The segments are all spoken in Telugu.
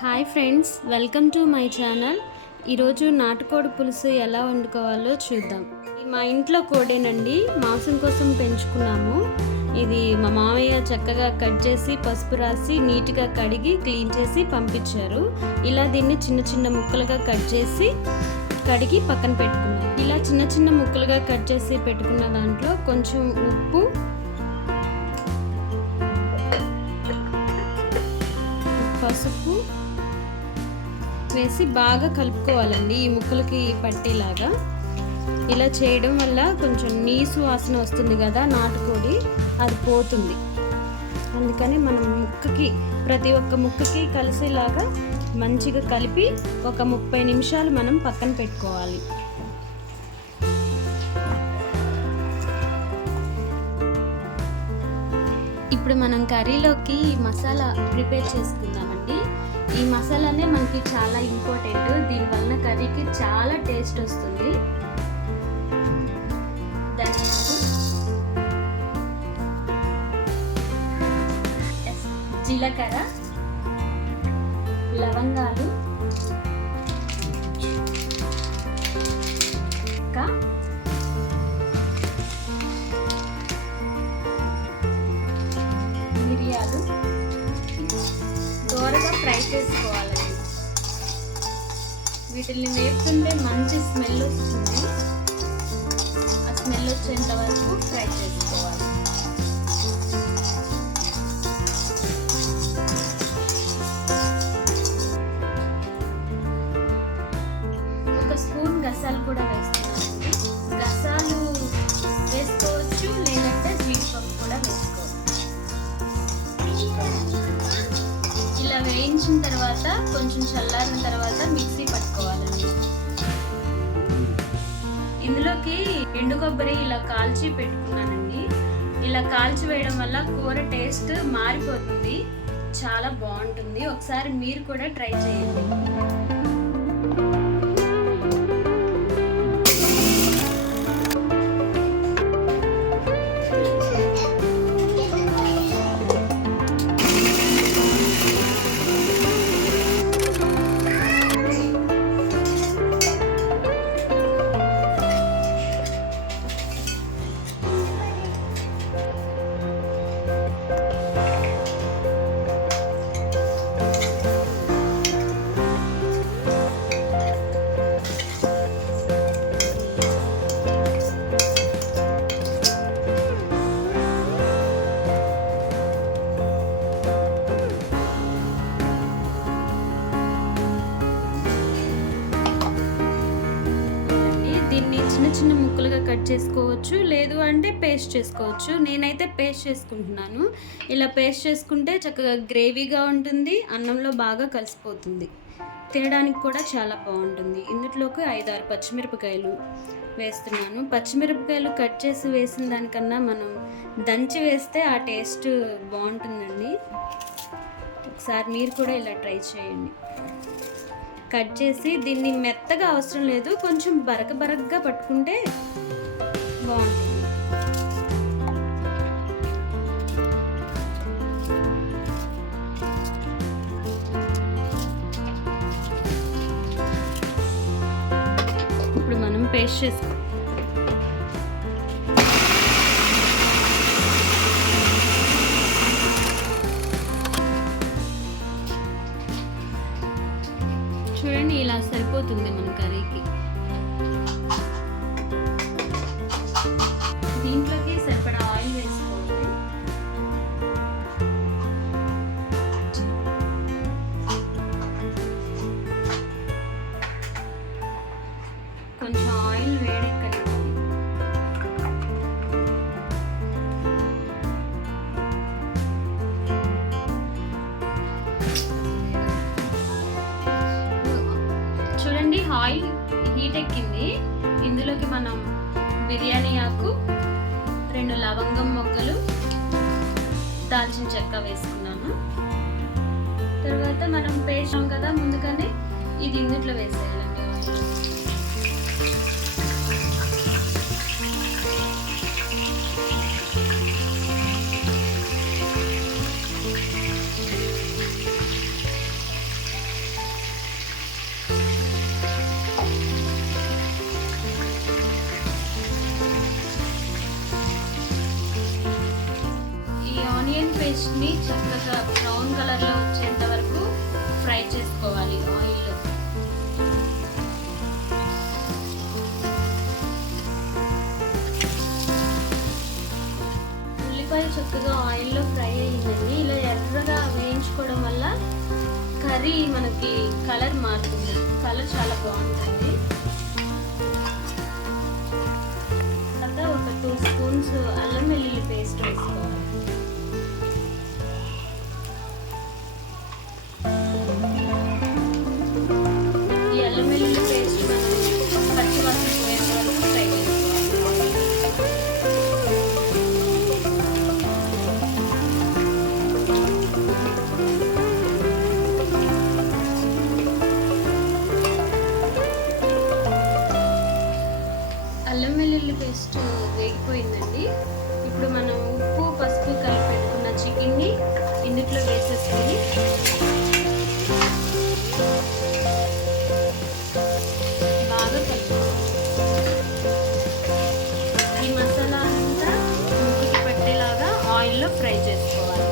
Hi friends, welcome to my channel. ఈరోజు నాటుకోడి పులుసు ఎలా వండుకోవాలో చూద్దాం. మా ఇంట్లో కోడేనండి, మాంసం కోసం పెంచుకున్నాము. ఇది మా మామయ్య చక్కగా కట్ చేసి పసుపు రాసి నీట్గా కడిగి క్లీన్ చేసి పంపించారు. ఇలా దీన్ని చిన్న చిన్న ముక్కలుగా కట్ చేసి కడిగి పక్కన పెట్టుకున్నాను. ఇలా చిన్న చిన్న ముక్కలుగా కట్ చేసి పెట్టుకున్న దాంట్లో కొంచెం ఉప్పు, పసుపు వేసి బాగా కలుపుకోవాలండి, ఈ ముక్కలకి పట్టేలాగా. ఇలా చేయడం వల్ల కొంచెం నీసు వాసన వస్తుంది కదా నాటుకోడి, అది పోతుంది. అందుకని మనం ప్రతి ఒక్క ముక్కకి కలిసేలాగా మంచిగా కలిపి ఒక 30 నిమిషాలు మనం పక్కన పెట్టుకోవాలి. ఇప్పుడు మనం కర్రీలోకి మసాలా ప్రిపేర్ చేసుకుందామండి. ఈ మసాలానే మనకి చాలా ఇంపార్టెంట్. దీనివల్ల కర్రీకి చాలా టేస్ట్ వస్తుంది. ధనియాలు, జీలకర్ర, లవంగాలు, మిరియాలు దోరగా ఫ్రై చేసుకోవాలండి. వీటిని వేపుతుంటే మంచి స్మెల్ వస్తుంది. ఆ స్మెల్ వచ్చేంత వరకు ఫ్రై చేసుకోవాలి. ఒక స్పూన్ గసాలు కూడా వేస్తున్నానండి. గసాలు వేసుకోవచ్చు, లేదంటే జీడిపప్పు కూడా వేసుకోవచ్చు. ఇలా వేయించిన తర్వాత కొంచెం చల్లారిన తర్వాత మిక్సీ పట్టుకోవాలండి. ఇందులోకి ఎండు కొబ్బరి ఇలా కాల్చి పెట్టుకున్నానండి. ఇలా కాల్చి వేయడం వల్ల కూర టేస్ట్ మారిపోతుంది, చాలా బాగుంటుంది. ఒకసారి మీరు కూడా ట్రై చేయండి. చిన్న చిన్న ముక్కలుగా కట్ చేసుకోవచ్చు, లేదు అంటే పేస్ట్ చేసుకోవచ్చు. నేనైతే పేస్ట్ చేసుకుంటున్నాను. ఇలా పేస్ట్ చేసుకుంటే చక్కగా గ్రేవీగా ఉంటుంది, అన్నంలో బాగా కలిసిపోతుంది, తినడానికి కూడా చాలా బాగుంటుంది. ఇందులోకి 5-6 పచ్చిమిరపకాయలు వేస్తున్నాను. పచ్చిమిరపకాయలు కట్ చేసి వేసిన దానికన్నా మనం దంచి వేస్తే ఆ టేస్ట్ బాగుంటుందండి. ఒకసారి మీరు కూడా ఇలా ట్రై చేయండి. కట్ చేసి దీన్ని మెత్తగా అవసరం లేదు, కొంచెం బరకగా పట్టుకుంటే బాగుంటుంది. ఇప్పుడు మనం పేస్ట్ చేసుకో. చూడండి, ఇలా సరిపోతుంది మన కర్రీకి. దీంట్లోకి సరిపడా ఆయిల్ వేసుకోవాలి. కొంచెం ఆయిల్ వేడెక్కనివ్వాలి. చూడండి, ఆయిల్ హీట్ ఎక్కింది. ఇందులోకి మనం బిర్యానీ ఆకు, 2 లవంగం మొగ్గలు, దాల్చిన చెక్క వేసుకున్నాను. తర్వాత మనం పేస్ట్ కదా ముందుగానే, ఇది ఇందులో వేసేయాలండి. చికెన్ని చక్కగా బ్రౌన్ కలర్లో వచ్చేంత వరకు ఫ్రై చేసుకోవాలి ఆయిల్లో. ఉల్లిపాయ చక్కగా ఆయిల్లో ఫ్రై అయ్యిందండి. ఇలా ఎర్రగా వేయించుకోవడం వల్ల కర్రీ మనకి కలర్ మారుతుంది, కలర్ చాలా బాగుంటుంది. తర్వాత ఒక 2 స్పూన్స్ అల్లం వెల్లుల్లి పేస్ట్ వేసుకోవాలి. ఈ అల్లం వెల్లుల్లి పేస్ట్ మనం పచ్చివాసన పోయేంత వరకు ఫ్రై చేసుకోవాలి. అల్లం వెల్లుల్లి పేస్ట్ వేగిపోయిందండి. ఇప్పుడు మనం ఉప్పు పసుపు కలిపి పెట్టుకున్న చికెన్ని ఇందులో వేసేసుకొని బాగా కలుపుకోవాలి. ఈ మసాలా అంతా ముక్కకి పట్టేలాగా ఆయిల్లో ఫ్రై చేసుకోవాలి.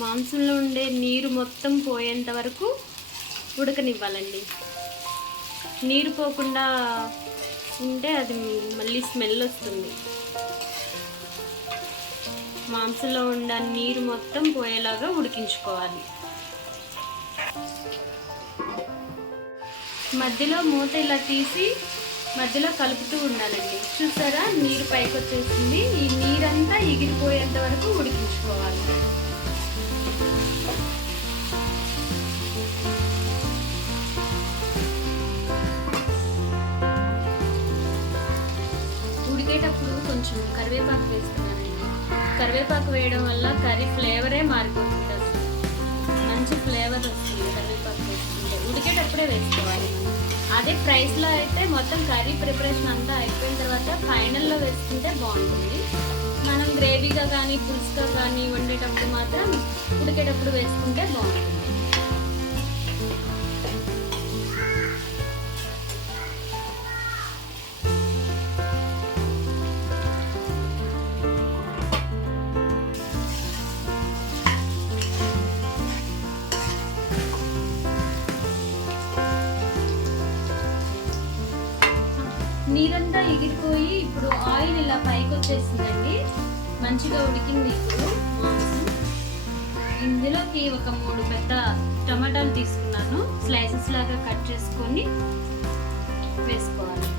మాంసంలో ఉండే నీరు మొత్తం పోయేంత వరకు ఉడకనివ్వాలండి. నీరు పోకుండా ఉంటే అది మళ్ళీ స్మెల్ వస్తుంది. మాంసంలో ఉండే నీరు మొత్తం పోయేలాగా ఉడికించుకోవాలి. మధ్యలో మూత ఇలా తీసి మధ్యలో కలుపుతూ ఉండాలండి. చూసారా, నీరు పైకి వచ్చేసింది. ఈ నీరంతా ఎగిరిపోయేంత వరకు ఉడికించుకోవాలి. ఉడికేటప్పుడు కొంచెం కరివేపాకు వేస్తున్నానండి. కరివేపాకు వేయడం వల్ల కర్రీ ఫ్లేవరే మారిపోతుంది. అసలు మంచి ఫ్లేవర్ వస్తుంది కరివేపాకు వేసుకుంటే. ఉడికేటప్పుడే వేసుకోవాలి. అదే ఫ్రైస్లో అయితే మొత్తం కర్రీ ప్రిపరేషన్ అంతా అయిపోయిన తర్వాత ఫైనల్లో వేసుకుంటే బాగుంటుంది. మనం గ్రేవీగా కానీ పులుసుగా కానీ వండేటప్పుడు మాత్రం ఉడికేటప్పుడు వేసుకుంటే బాగుంటుంది. నీరంతా ఎగిరిపోయి ఇప్పుడు ఆయిల్ ఇలా పైకి వచ్చేసిందండి. మంచిగా ఉడికింది ఇప్పుడు మాంసం. ఇందులోకి ఒక 3 పెద్ద టమాటాలు తీసుకున్నాను. స్లైసెస్ లాగా కట్ చేసుకొని వేసుకోవాలి.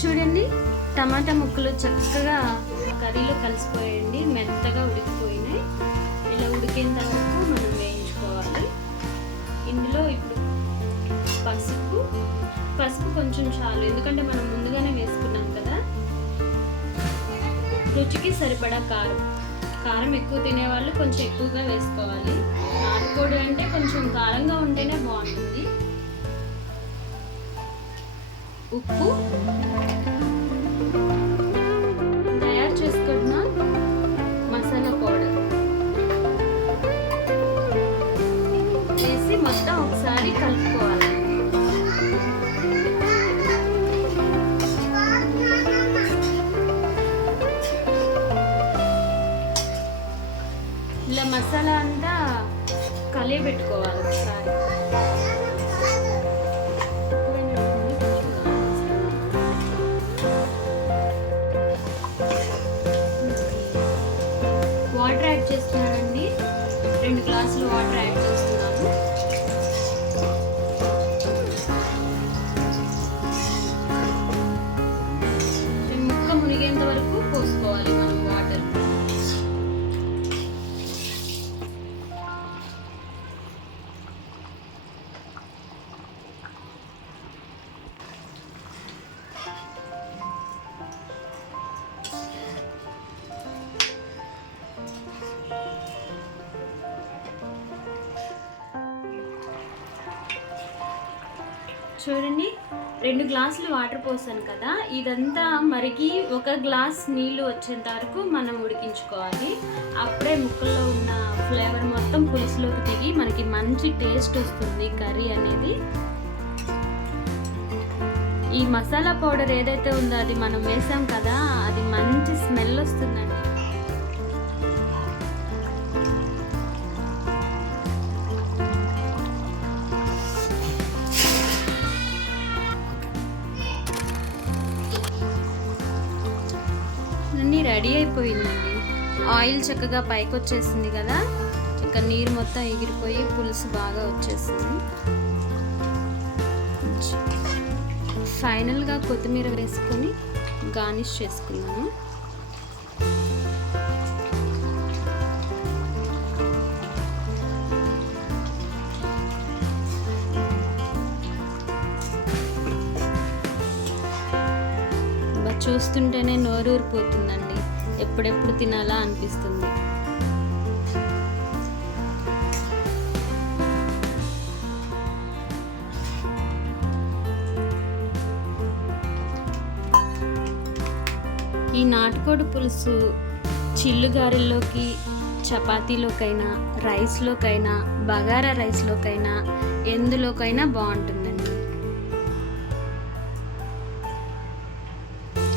చూడండి, టమాటా ముక్కలు చక్కగా కర్రీలో కలిసిపోయాయండి. మెత్తగా ఉడికిపోయినాయి. ఇలా ఉడికేంత వరకు మనం వేయించుకోవాలి. ఇందులో ఇప్పుడు పసుపు కొంచెం చాలు, ఎందుకంటే మనం ముందుగానే వేసుకున్నాం కదా. రుచికి సరిపడా కారం ఎక్కువ తినేవాళ్ళు కొంచెం ఎక్కువగా వేసుకోవాలి. నాటుకోడి అంటే కొంచెం కారంగా ఉంటేనే బాగుంటుంది. ఉప్పు, తయారు చేసుకున్న మసాలా పౌడర్ వేసి మొత్తం ఒకసారి కలుపుకోవాలి. ఇలా మసాలా అంతా కలియబెట్టుకోవాలి ఒకసారి. వాటర్ యాడ్ చేస్తున్నానండి. 2 గ్లాసులు వాటర్ యాడ్ చేస్తున్నాను. ముక్క మునిగేంత వరకు పోసుకోవాలి మనం వాటర్. చూడండి 2 గ్లాసులు వాటర్ పోసాను కదా, ఇదంతా మరిగి 1 గ్లాస్ నీళ్ళు వచ్చేంత వరకు మనం ఉడికించుకోవాలి. అప్పుడే ముక్కల్లో ఉన్న ఫ్లేవర్ మొత్తం పులుసులోకి దిగి మనకి మంచి టేస్ట్ వస్తుంది కర్రీ అనేది. ఈ మసాలా పౌడర్ ఏదైతే ఉందో అది మనం వేసాం కదా, అది మంచి స్మెల్ వస్తుందండి. అన్నీ రెడీ అయిపోయిందండి. ఆయిల్ చక్కగా పైకి వచ్చేసింది కదా, ఇంకా నీరు మొత్తం ఎగిరిపోయి పులుసు బాగా వచ్చేసింది. ఫైనల్గా కొత్తిమీర వేసుకొని గార్నిష్ చేసుకున్నాను. చూస్తుంటేనే నోరూరిపోతుందండి, ఎప్పుడెప్పుడు తినాలా అనిపిస్తుంది. ఈ నాటుకోడి పులుసు చిల్లుగారెల్లోకి, చపాతీలోకైనా, రైస్లోకైనా, బగారా రైస్లోకైనా, ఎందులోకైనా బాగుంటుందండి.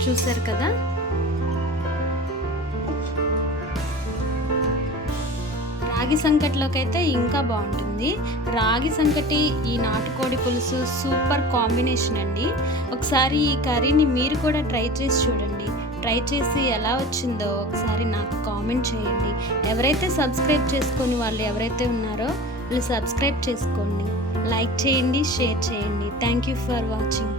చూసారు కదా, రాగి సంకటిలోకి అయితే ఇంకా బాగుంటుంది. రాగి సంకటి ఈ నాటుకోడి పులుసు సూపర్ కాంబినేషన్ అండి. ఒకసారి ఈ కర్రీని మీరు కూడా ట్రై చేసి చూడండి. ట్రై చేసి ఎలా వచ్చిందో ఒకసారి నాకు కామెంట్ చేయండి. ఎవరైతే సబ్స్క్రైబ్ చేసుకొని వాళ్ళు ఎవరైతే ఉన్నారో వాళ్ళు సబ్స్క్రైబ్ చేసుకోండి, లైక్ చేయండి, షేర్ చేయండి. Thank you for watching.